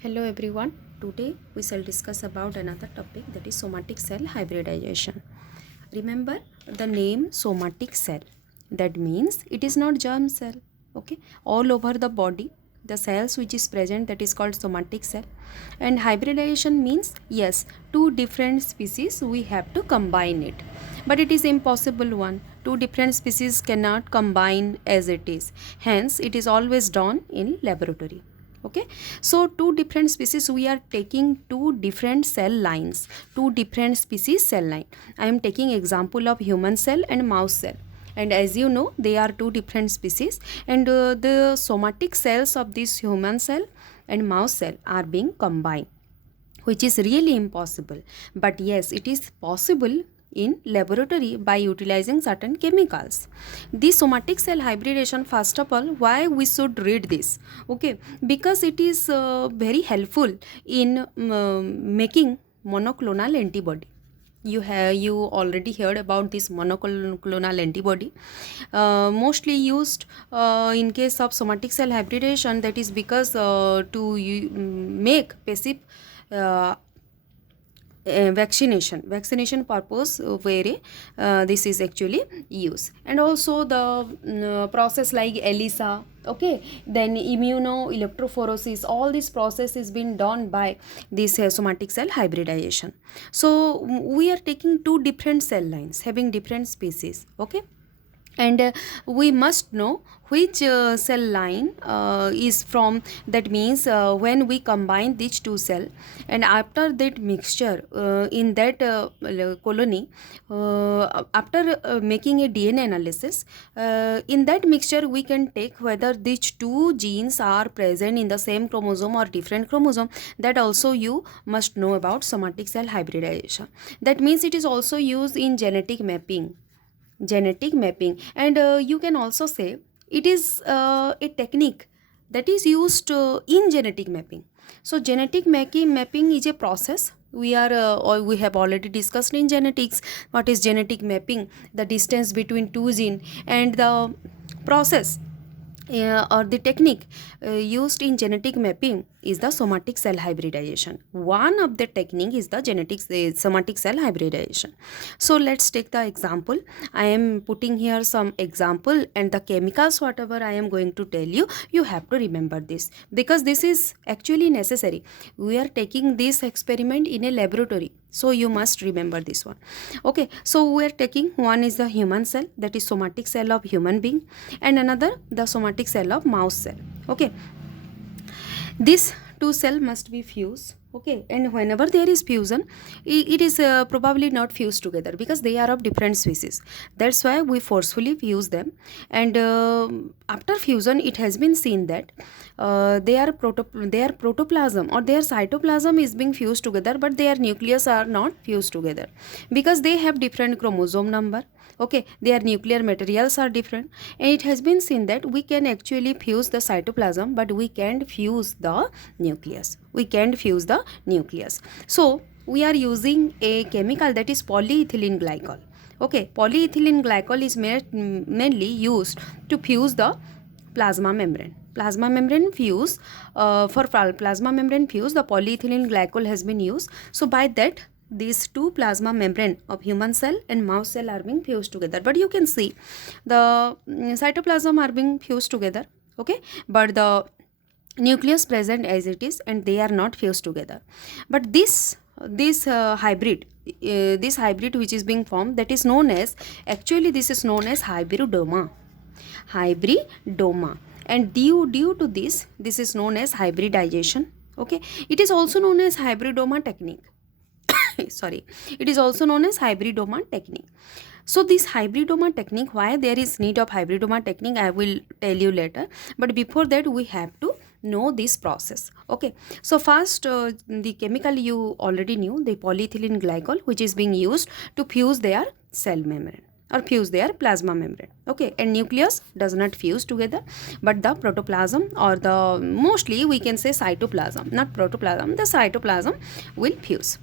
Hello everyone. Today we shall discuss about another topic, that is somatic cell hybridization. Remember the name somatic cell. That means it is not germ cell. Okay, all over the body the cells which is present, that is called somatic cell. And hybridization means yes, two different species we have to combine it, but it is impossible one. Two different species cannot combine as it is, hence it is always done in laboratory. Okay, so two different species, we are taking two different cell lines, two different species cell line. I am taking example of human cell and mouse cell, and as you know they are two different species, and the somatic cells of this human cell and mouse cell are being combined, which is really impossible. But yes, it is possible in laboratory by utilizing certain chemicals. The somatic cell hybridization, first of all, why we should read this? Okay, because it is very helpful in making monoclonal antibody. You already heard about this monoclonal antibody, mostly used in case of somatic cell hybridization. That is because make passive uh, vaccination purpose, where this is actually used. And also the process like ELISA, okay, then immunoelectrophoresis, all this process is being done by this somatic cell hybridization. So we are taking two different cell lines having different species. Okay, and we must know which cell line is from. That means when we combine these two cell, and after that mixture in that colony, after making a DNA analysis, in that mixture we can take whether these two genes are present in the same chromosome or different chromosome. That also you must know about somatic cell hybridization. That means it is also used in genetic mapping, and you can also say it is a technique that is used in genetic mapping. So mapping is a process. We have already discussed in genetics what is genetic mapping, the distance between two gene, and the process or the technique used in genetic mapping is the somatic cell hybridization. One of the technique is the somatic cell hybridization. So let's take the example. I am putting here some example, and the chemicals whatever I am going to tell you, you have to remember this, because this is actually necessary. We are taking this experiment in a laboratory, so you must remember this one. Okay, so we are taking, one is the human cell, that is somatic cell of human being, and another the somatic cell of mouse cell. Okay, these two cell must be fused. Okay, and whenever there is fusion, it is probably not fused together because they are of different species. That's why we forcefully fuse them. And after fusion, it has been seen that their protoplasm or their cytoplasm is being fused together, but their nucleus are not fused together because they have different chromosome number. Okay, their nuclear materials are different, and it has been seen that we can actually fuse the cytoplasm, but we can't fuse the nucleus. So we are using a chemical that is polyethylene glycol. Okay, polyethylene glycol is mainly used to fuse the plasma membrane. For plasma membrane fuse, the polyethylene glycol has been used. So by that, these two plasma membrane of human cell and mouse cell are being fused together. But you can see the cytoplasm are being fused together. Okay, but the nucleus present as it is, and they are not fused together. But this hybrid which is being formed, that is known as, actually this is known as hybridoma. And due to this is known as hybridization. Okay, it is also known as hybridoma technique. Sorry, it is also known as hybridoma technique. So this hybridoma technique, why there is need of hybridoma technique, I will tell you later. But before that, we have to know this process. Okay, so first the chemical you already knew, the polyethylene glycol, which is being used to fuse their cell membrane or fuse their plasma membrane. Okay, and nucleus does not fuse together, but the protoplasm, or the mostly we can say cytoplasm, not protoplasm, the cytoplasm will fuse.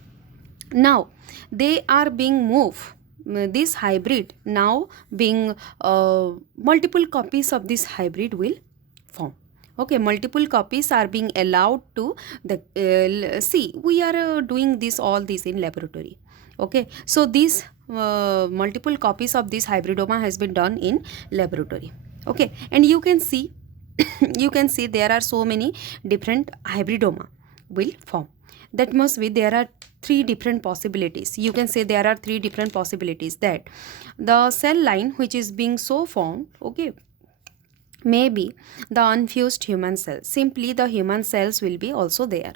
Now they are being moved, this hybrid now being multiple copies of this hybrid will form. Okay, multiple copies are being allowed to the see, we are doing this all this in laboratory. Okay, so these multiple copies of this hybridoma has been done in laboratory. Okay, and you can see you can see there are so many different hybridoma will form. That must be there are three different possibilities. You can say there are three different possibilities, that the cell line which is being so formed, okay, maybe the unfused human cell, simply the human cells will be also there,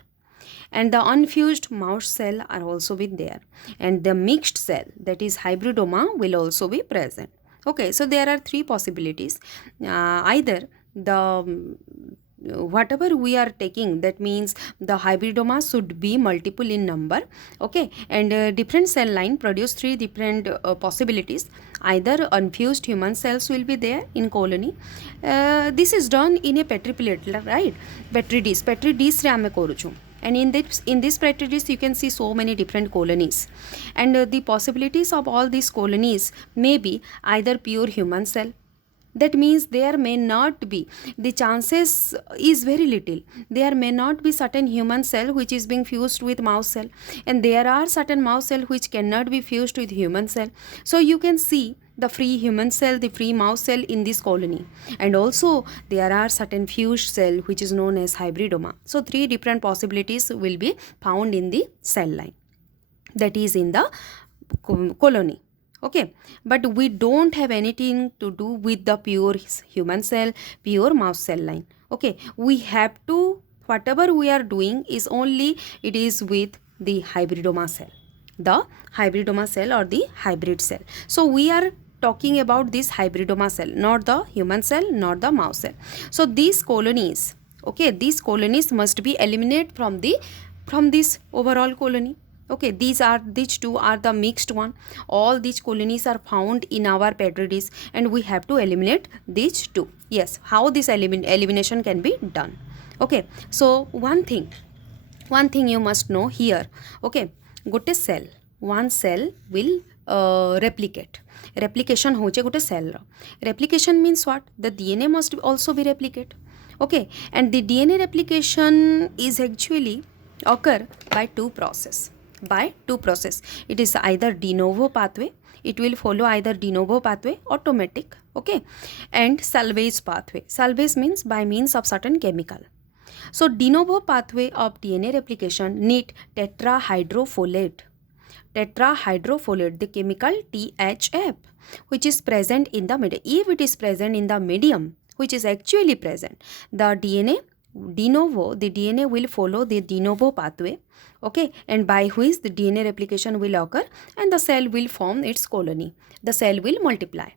and the unfused mouse cell are also be there, and the mixed cell, that is hybridoma, will also be present. Okay, so there are three possibilities. Either the whatever we are taking, that means the hybridoma should be multiple in number. Okay, and different cell line produce three different possibilities. Either unfused human cells will be there in colony. This is done in a petri plate, right? Petri dish re ame koruchu, and in this petri dish you can see so many different colonies, and the possibilities of all these colonies may be either pure human cell. That means there may not be, the chances is very little, there may not be certain human cell which is being fused with mouse cell, and there are certain mouse cell which cannot be fused with human cell. So you can see the free human cell, the free mouse cell in this colony, and also there are certain fused cell which is known as hybridoma. So three different possibilities will be found in the cell line, that is in the colony. Okay, but we don't have anything to do with the pure human cell, pure mouse cell line. Okay, we have to, whatever we are doing is only it is with the hybridoma cell, the hybridoma cell or the hybrid cell. So we are talking about this hybridoma cell, not the human cell, not the mouse cell. So these colonies, okay, these colonies must be eliminated from this overall colony. Okay, these two are the mixed one. All these colonies are found in our petri dish, and we have to eliminate these two. Yes, how this elimination can be done? Okay, so one thing you must know here. Okay, gote cell, one cell will replicate. Replication hoche gote cell ro. Replication means what? The DNA must also be replicate. Okay, and the DNA replication is actually occur by two process. It is either de novo pathway, it will follow either de novo pathway, automatic, okay, and salvage pathway. Salvage means by means of certain chemical. So de novo pathway of DNA replication need tetrahydrofolate, the chemical THF, which is present in the medium. If it is present in the medium, which is actually present, the DNA will follow the de novo pathway, okay, and by which the DNA replication will occur, and the cell will form its colony, the cell will multiply.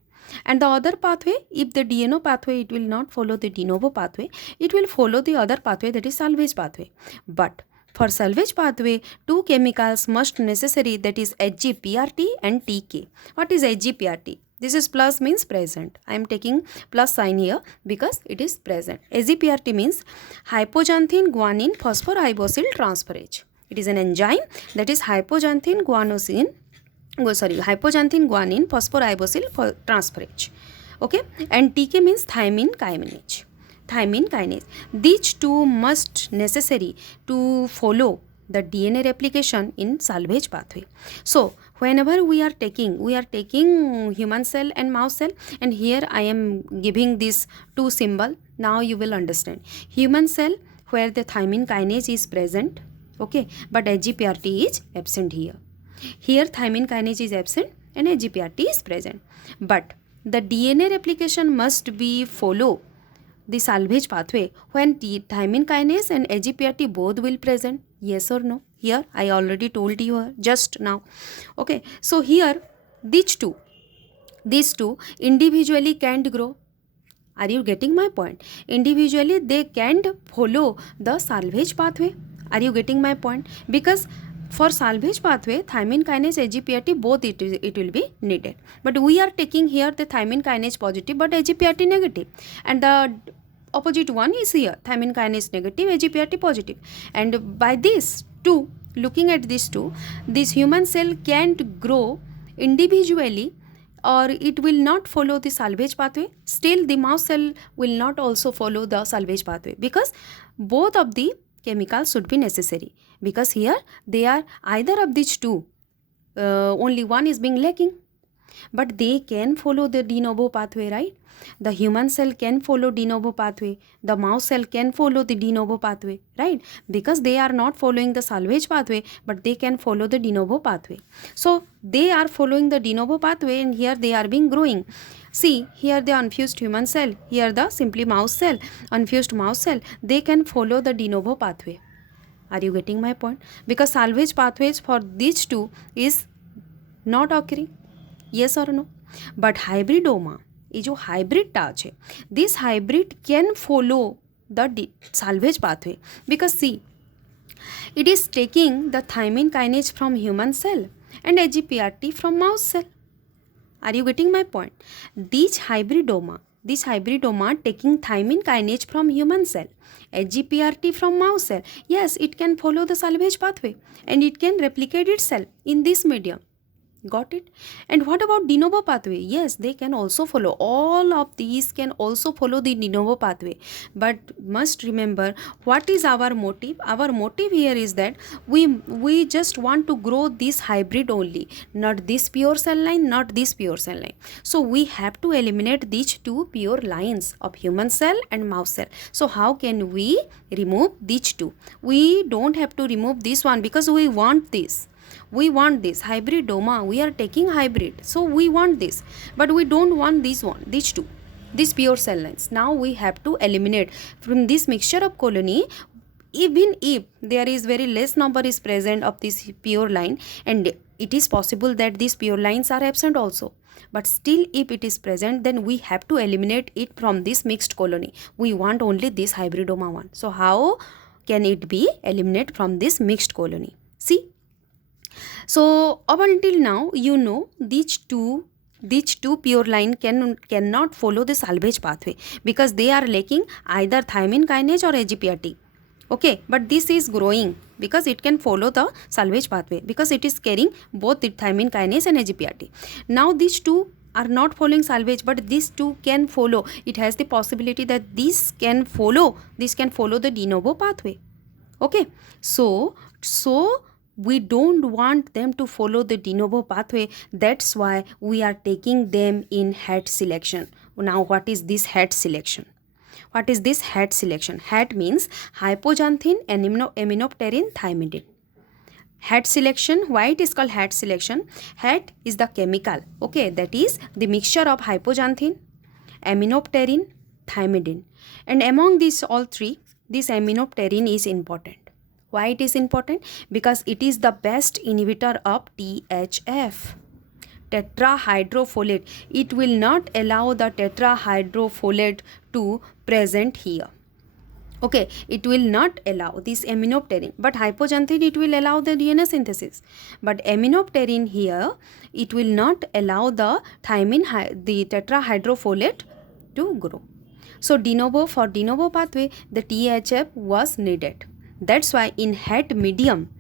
And the other pathway, if the de novo pathway, it will not follow the de novo pathway, it will follow the other pathway, that is salvage pathway. But for salvage pathway, two chemicals must necessary, that is HGPRT and TK. What is HGPRT? This is plus means present. I am taking plus sign here because it is present. HGPRT means hypoxanthine guanine phosphoribosyltransferase transferase. It is an enzyme, that is hypoxanthine guanine phosphoribosyl transferase. Okay, and TK means thymine kinase. These two must necessary to follow the DNA replication in salvage pathway. So whenever we are taking human cell and mouse cell, and here I am giving this two symbol. Now you will understand. Human cell where the thymine kinase is present, okay, but HGPRT is absent here. Here thymine kinase is absent and HGPRT is present. But the DNA replication must be follow the salvage pathway when thymine kinase and HGPRT both will present. Yes or no? Here I already told you just now. Okay, so here these two individually can't grow. Are you getting my point? Individually they can't follow the salvage pathway. Are you getting my point? Because for salvage pathway, thymine kinase, HGPRT both it will be needed. But we are taking here the thymine kinase positive but HGPRT negative, and the opposite one is here, thymine kinase negative, HGPRT positive. And by this two, looking at these two, this human cell can't grow individually or it will not follow the salvage pathway, still the mouse cell will not also follow the salvage pathway, because both of the chemicals should be necessary, because here they are either of these two, only one is being lacking, but they can follow the de novo pathway, right? The human cell can follow de novo pathway, the mouse cell can follow the de novo pathway, right? Because they are not following the salvage pathway, but they can follow the de novo pathway. So they are following the de novo pathway, and here they are being growing. See, here the unfused human cell, here the simply mouse cell, unfused mouse cell, they can follow the de novo pathway. Are you getting my point? Because salvage pathways for these two is not occurring. Yes or no? But hybridoma, ये जो hybrid टा है, this hybrid can follow the salvage pathway, because see, it is taking the thymine kinase from human cell and AGPRT from mouse cell. Are you getting my point? This hybridoma taking thymine kinase from human cell, AGPRT from mouse cell, yes, it can follow the salvage pathway and it can replicate itself in this medium. Got it? And what about de novo pathway? Yes, they can also follow. All of these can also follow the de novo pathway. But must remember, what is our motive? Our motive here is that we just want to grow this hybrid only, not this pure cell line, not this pure cell line. So we have to eliminate these two pure lines of human cell and mouse cell. So how can we remove these two? We don't have to remove this one, because we want this. We want this hybridoma, we are taking hybrid, so we want this, but we don't want this one, these two, these pure cell lines. Now we have to eliminate from this mixture of colony. Even if there is very less number is present of this pure line, and it is possible that these pure lines are absent also, but still if it is present, then we have to eliminate it from this mixed colony. We want only this hybridoma one. So how can it be eliminated from this mixed colony? See, so up until now, you know, these two pure line cannot follow the salvage pathway, because they are lacking either thymine kinase or AGPRT. Okay, but this is growing because it can follow the salvage pathway, because it is carrying both the thymine kinase and AGPRT. Now these two are not following salvage, but these two can follow. It has the possibility that this can follow the de novo pathway. Okay, so we don't want them to follow the de novo pathway. That's why we are taking them in head selection. Now what is this head selection? What is this head selection? Head means hypoxanthine, aminopterin, thymidine. Head selection, why it is called head selection? Head is the chemical, okay, that is the mixture of hypoxanthine, aminopterin, thymidine. And among these all three, this aminopterin is important. Why it is important? Because it is the best inhibitor of THF, tetrahydrofolate. It will not allow the tetrahydrofolate to present here. Okay, it will not allow this aminopterin, but hypoxanthine it will allow the DNA synthesis. But aminopterin here, it will not allow the the tetrahydrofolate to grow. So for de novo pathway, the THF was needed. That's why in head medium,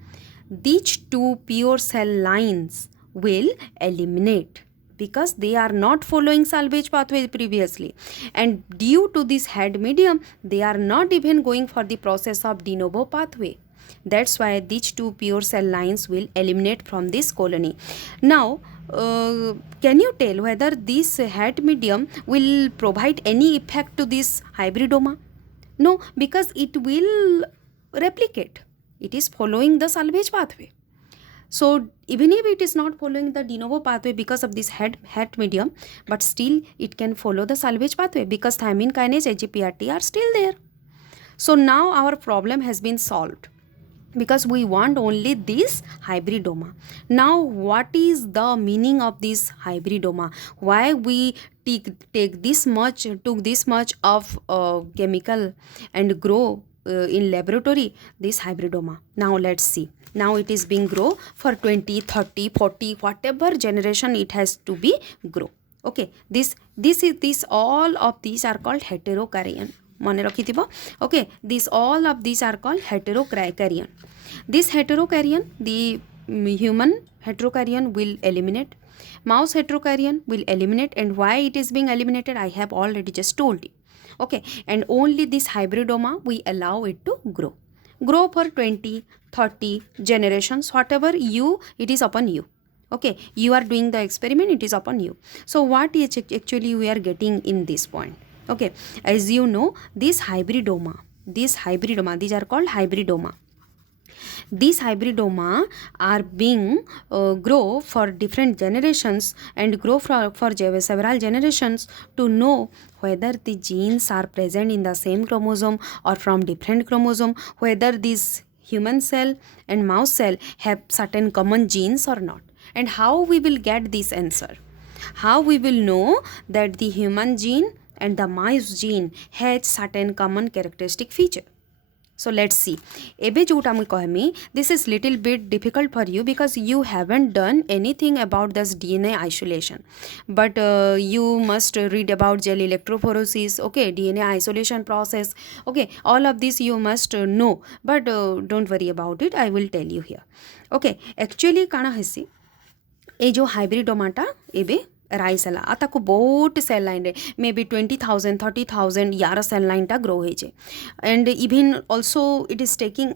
these two pure cell lines will eliminate, because they are not following salvage pathway previously, and due to this head medium, they are not even going for the process of de novo pathway. That's why these two pure cell lines will eliminate from this colony. Now, can you tell whether this head medium will provide any effect to this hybridoma? No, because it will replicate. It is following the salvage pathway. So even if it is not following the de novo pathway because of this head medium, but still it can follow the salvage pathway, because thymine kinase, AGPRT are still there. So now our problem has been solved, because we want only this hybridoma. Now what is the meaning of this hybridoma? Why we took this much of chemical and grow in laboratory this hybridoma? Now let's see. Now it is being grow for 20, 30, 40, whatever generation it has to be grow. Okay, this all of these are called heterokaryon. Mane rakhithibo. Okay, all of these are called heterokaryon. This heterokaryon, the human heterokaryon will eliminate, Mouse heterokaryon will eliminate, and why it is being eliminated I have already just told you. Okay, and only this hybridoma we allow it to grow for 20, 30 generations, whatever you, it is upon you. Okay, you are doing the experiment, it is upon you. So what is actually we are getting in this point? Okay, as you know, these hybridoma, these are called hybridoma. These hybridoma are being grow for different generations and grow for several generations to know whether the genes are present in the same chromosome or from different chromosome, whether this human cell and mouse cell have certain common genes or not. And how we will get this answer? How we will know that the human gene and the mouse gene has certain common characteristic feature? So let's see. Ebe jota mu kahmi, this is little bit difficult for you because you haven't done anything about this DNA isolation. But you must read about gel electrophoresis, okay, DNA isolation process, okay, all of this you must know. But don't worry about it, I will tell you here. Okay, actually kana hesi, ए जो हाइब्रिडोमाटा एबे rice है आता को बहुत cell line रे may be 20,000 30,000 यार cell line टा grow होइजे and even also it is taking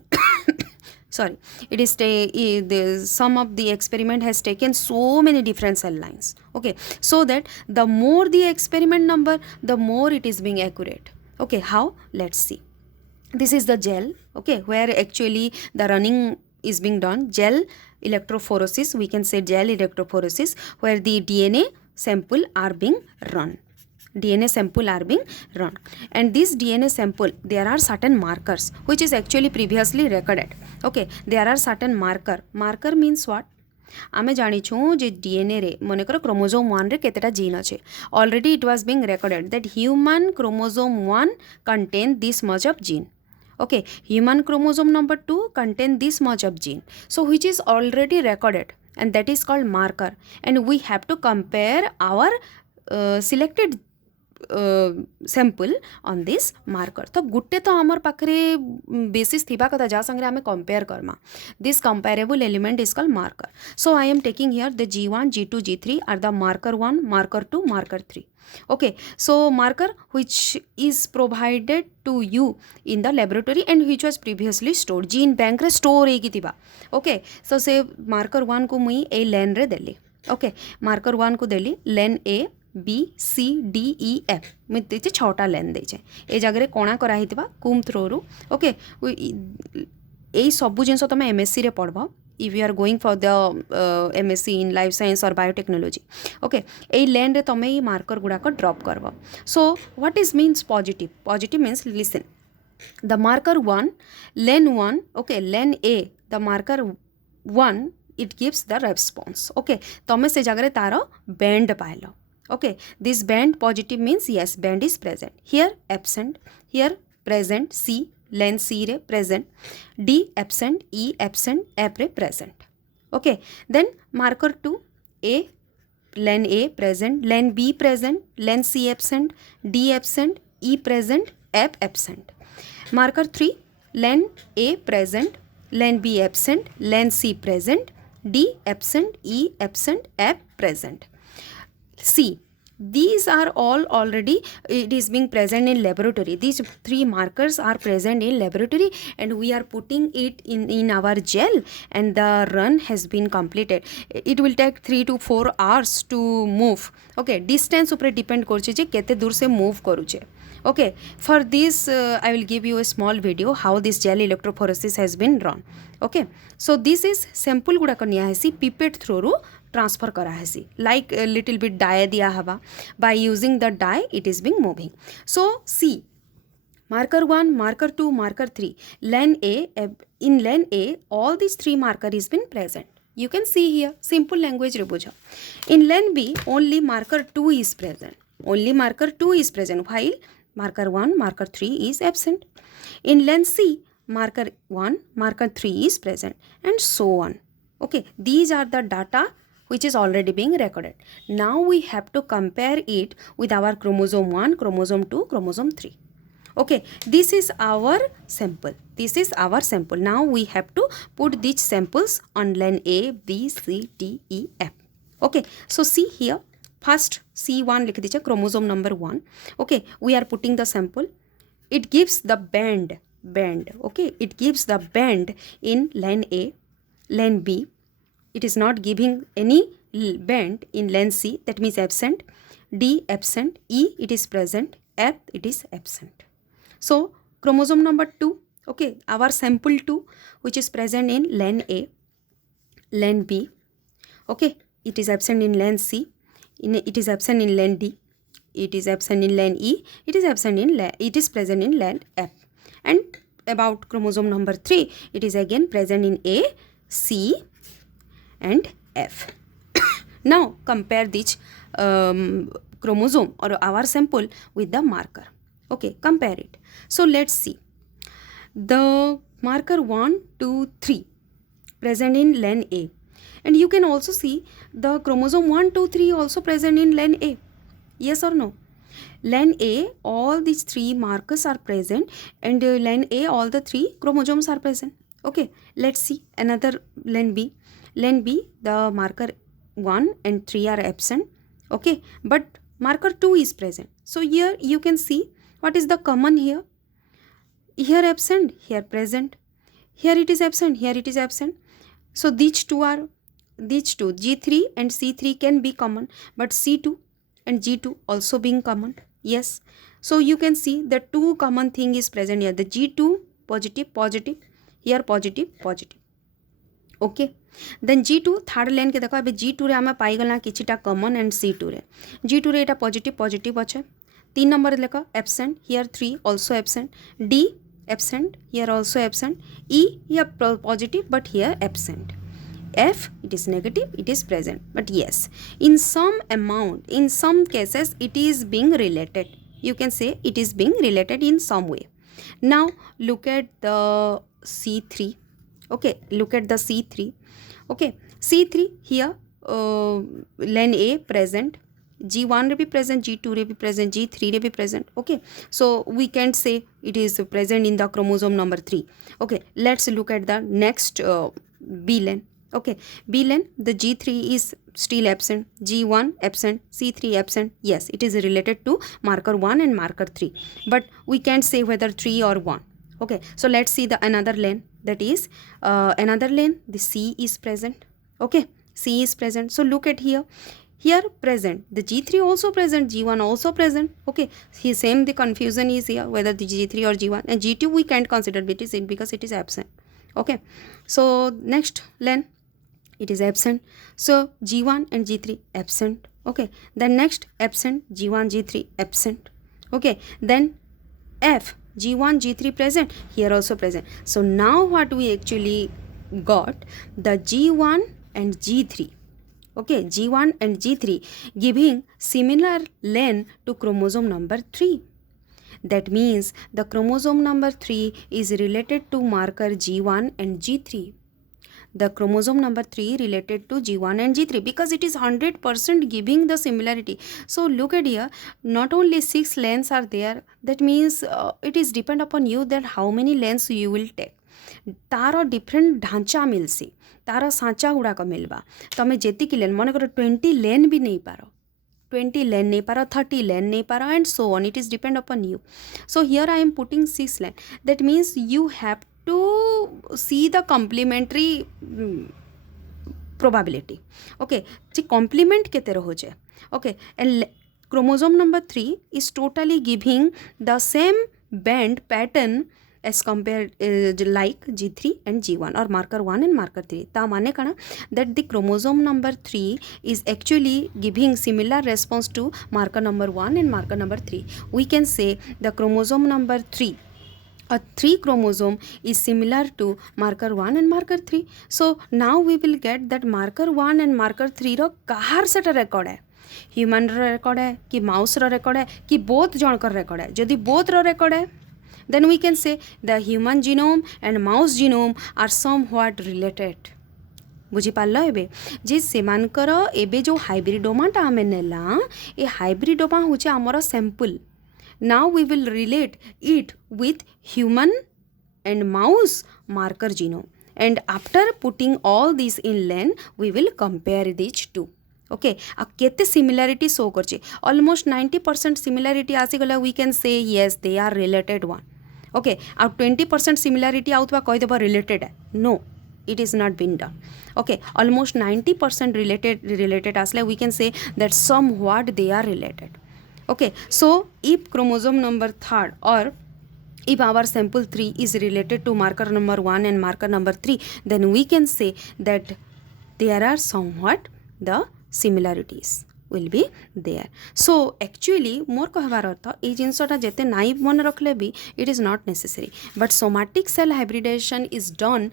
sorry, it is some of the experiment has taken so many different cell lines. Okay, so that the more the experiment number, the more it is being accurate. Okay, how? Let's see. This is the gel, okay, where actually the running is being done. Gel electrophoresis, we can say gel electrophoresis, where the DNA sample are being run. DNA sample are being run, and this DNA sample, there are certain markers which is actually previously recorded. Okay, there are certain marker means what? आमे जानिछु जे DNA रे मनेकर chromosome 1 रे केतेटा gene अच्छे already it was being recorded that human chromosome 1 contain this much of gene. Okay, human chromosome number 2 contain this much of gene, so which is already recorded, and that is called marker, and we have to compare our selected sample on this marker. तो गुट्टे तो आमर पाखरे basis थिबा कथा जा संगे आमे compare Karma. This comparable element is called marker. So I am taking here the G1, G2, G3 are the marker 1, marker 2, marker 3. Okay, so marker which is provided to you in the laboratory and which was previously stored gene bank रे store होगी थिबा. Okay, so से marker 1 को मुई ए लेन रे देली. Okay, marker 1 को देली लेन A B C D E F मुई देचे 6टा लेन देचे ए जगह रे कोणा करा हितबा कुम थ्रो रु. ओके, एई सबु जिंस तमे MSc रे पढ़बो if you are going for the MSc in life science or biotechnology. Okay, ei lane re tome ei marker guda ko drop karbo. So what is means positive? Positive means, listen, the marker 1 lane 1, okay, lane A, the marker 1, it gives the response. Okay, tome se jagare taro band pailo. Okay, this band positive means yes, band is present. Here absent, here present, C lane C रे present, D absent, E absent, F रे present. Okay, then marker 2 A, lane A present, lane B present, lane C absent, D absent, E present, F absent. Marker 3 lane A present, lane B absent, lane C present, D absent, E absent, F present. C, these are all already it is being present in laboratory. These 3 markers are present in laboratory and we are putting it in our gel and the run has been completed. It will take 3 to 4 hours to move. Okay, distance upre depend korche je kete dur se move koruche. Okay, for this I will give you a small video how this gel electrophoresis has been run. Okay, so this is sample guda ko niya hesi pipette through ru transfer करा है like a little bit dye दिया हवा. By using the dye it is being moving. So see, marker 1, marker 2, marker 3, lane A, in lane A all these 3 marker is been present. You can see here simple language रे बुझा. In lane B only marker 2 is present. Only marker 2 is present while marker 1, marker 3 is absent. In lane C marker 1, marker 3 is present and so on. Okay, these are the data which is already being recorded. Now we have to compare it with our chromosome 1, chromosome 2, chromosome 3. Okay, this is our sample. This is our sample. Now we have to put these samples on lane A, B, C, D, E, F. Okay, so see here, first C1 likh diche, chromosome number 1. Okay, we are putting the sample. It gives the band, okay, it gives the band in len A, len B. It is not giving any band in len C, that means absent. D absent, E it is present, F it is absent. So chromosome number 2, okay, our sample 2, which is present in len A, len B, okay, it is absent in len C, it is absent in len D, it is absent in len E, it is absent in it is present in len F. And about chromosome number 3, it is again present in A, C and F. Now compare this chromosome or our sample with the marker. Okay, compare it. So let's see. The marker 1, 2, 3 present in len A. And you can also see the chromosome 1, 2, 3 also present in len A. Yes or no? Len A, all these 3 markers are present, and len A, all the 3 chromosomes are present. Okay, let's see another len B. Len B, the marker 1 and 3 are absent. Okay, but marker 2 is present. So here you can see what is the common here. Here absent, here present. Here it is absent, here it is absent. So these two, G3 and C3 can be common, but C2 and G2 also being common. Yes. So you can see the two common thing is present here. The G2 positive, positive, here positive, positive. Okay. Then G2 third line के देखो अबे G2 रे आमे पाई गला किछिटा common and C2 रे. G2 रे एटा positive positive अच्छे. 3 number लेखा absent, here 3 also absent. D absent, here also absent. E here positive but here absent. F, it is negative, it is present. But yes, in some amount, in some cases, it is being related. You can say it is being related in some way. Now, look at the C3. Okay, look at the C3. Okay, C3 here, len A present. G1 re be present, G2 re be present, G3 re be present. Okay, so we can say it is present in the chromosome number 3. Okay, let's look at the next B len. Okay, B len, the G3 is still absent, G1 absent, C3 absent. Yes, it is related to marker 1 and marker 3, but we can't say whether 3 or 1. Okay, so let's see the another len, that is another len, the C is present. Okay, C is present. So look at here. Here present, the G3 also present, G1 also present. Okay, same the confusion is here whether the G3 or G1, and G2 we can't consider because it is absent. Okay, so next len, it is absent. So G1 and G3 absent. Okay, then next absent, G1 G3 absent. Okay, then F, G1 G3 present, here also present. So now what we actually got, the G1 and G3. Okay, G1 and G3 giving similar len to chromosome number 3. That means the chromosome number 3 is related to marker G1 and G3. The chromosome number 3 related to G1 and G3 because it is 100% giving the similarity. So look at here, not only 6 lens are there, that means it is depend upon you that how many lens you will take. तार different ढांचा मिलसी, तार सांचा गुड़ाक मिलवा. तमें जेतिकी लेन मन कर 20 लेन भी नहीं पार, 20 लेन नहीं पार, 30 लेन नहीं पार, and so on. It is depend upon you. So here I am putting 6 len. That means you have to see the complementary probability. Okay, ji complement केते रहो जे. Okay, and chromosome number 3 is totally giving the same band pattern as compared like G3 and G1 or marker 1 and marker 3. ता माने कना that the chromosome number 3 is actually giving similar response to marker number 1 and marker number 3. We can say the chromosome number 3, a 3 chromosome is similar to marker 1 and marker 3. So now we will get that marker 1 and marker 3 रो कहार सेटा record है, human रो record है कि mouse रो record है कि both जनकर record है. जदि both रो record है, then we can say the human genome and mouse genome are somewhat related. बुझीपाल एबे जे सेमानकर एबे जो हाइब्रिडोमाटा आमे नेला, ए हाइब्रिडोमा होचे आमर sample. Now we will relate it with human and mouse marker genome, and after putting all these in len we will compare these two. Okay आ केते similarity show करछे ऑलमोस्ट 90% सिमिलारिटी आसीगला we can say yes they are related one okay आ 20% similarity आउथबा कहि देबा related है नो it is not been done okay almost 90% related asle we can say that somewhat they are related okay so if chromosome number third or if our sample 3 is related to marker number 1 and marker number 3 then we can say that there are somewhat the similarities will be there so actually more कहबार अर्थ ये जिनसटा जेते नाई मन रखले भी it is not necessary but somatic cell hybridization is done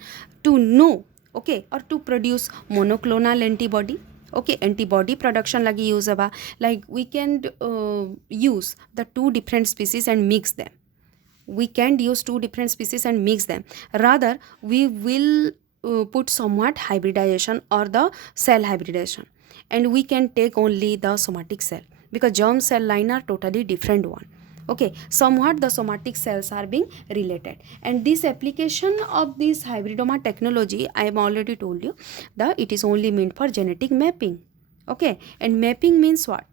to know okay or to produce monoclonal antibody okay antibody production lagi use haba like we can use the two different species and mix them we can't use two different species and mix them rather we will put somewhat hybridization or the cell hybridization and we can take only the somatic cell because germ cell line are totally different one okay somewhat the somatic cells are being related and this application of this hybridoma technology I have already told you that it is only meant for genetic mapping okay and mapping means what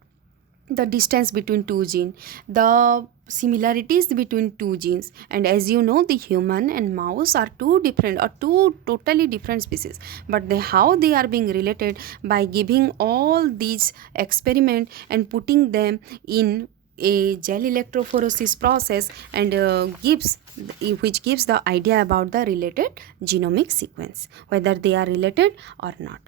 the distance between two genes the similarities between two genes and as you know the human and mouse are two different or two totally different species but how they are being related by giving all these experiment and putting them in a gel electrophoresis process and which gives the idea about the related genomic sequence whether they are related or not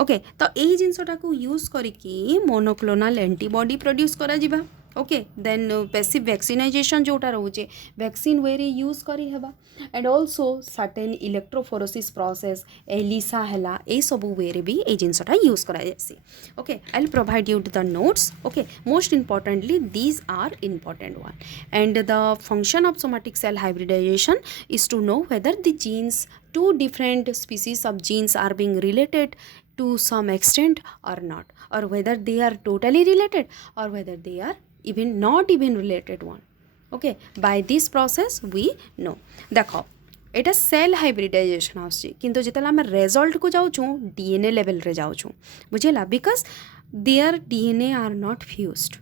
okay तो यही जिनसटा को use करिकी monoclonal antibody produce करा जिबा okay then passive vaccinisation जोटा रोचे vaccine very use करी हेबा and also certain electrophoresis process ELISA हैला ए सब वेरे भी ए जिनसटा यूज करा जासी okay I will provide you the notes okay most importantly these are important one and the function of somatic cell hybridization is to know whether the genes two different species of genes are being related to some extent or not or whether they are totally related or whether they are even not even related one okay by this process we know देखो एटा cell hybridisation आछे किंतु जेतला हम result को जाउछु DNA level रे जाउछु बुझेला because their DNA are not fused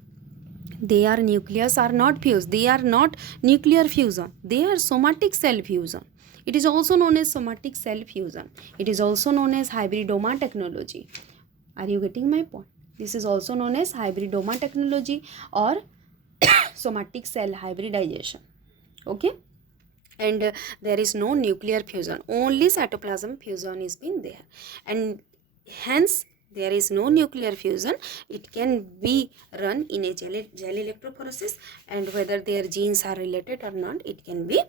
their nucleus are not fused they are not nuclear fusion they are somatic cell fusion it is also known as somatic cell fusion it is also known as hybridoma technology are you getting my point this is also known as hybridoma technology or somatic cell hybridization okay and there is no nuclear fusion only cytoplasm fusion is been there and hence there is no nuclear fusion it can be run in a gel electrophoresis and whether their genes are related or not it can be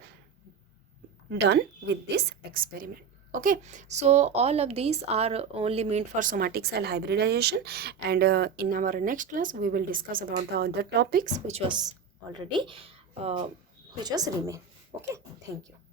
done with this experiment okay so all of these are only meant for somatic cell hybridization and in our next class we will discuss about the other topics which was already which was remain okay thank you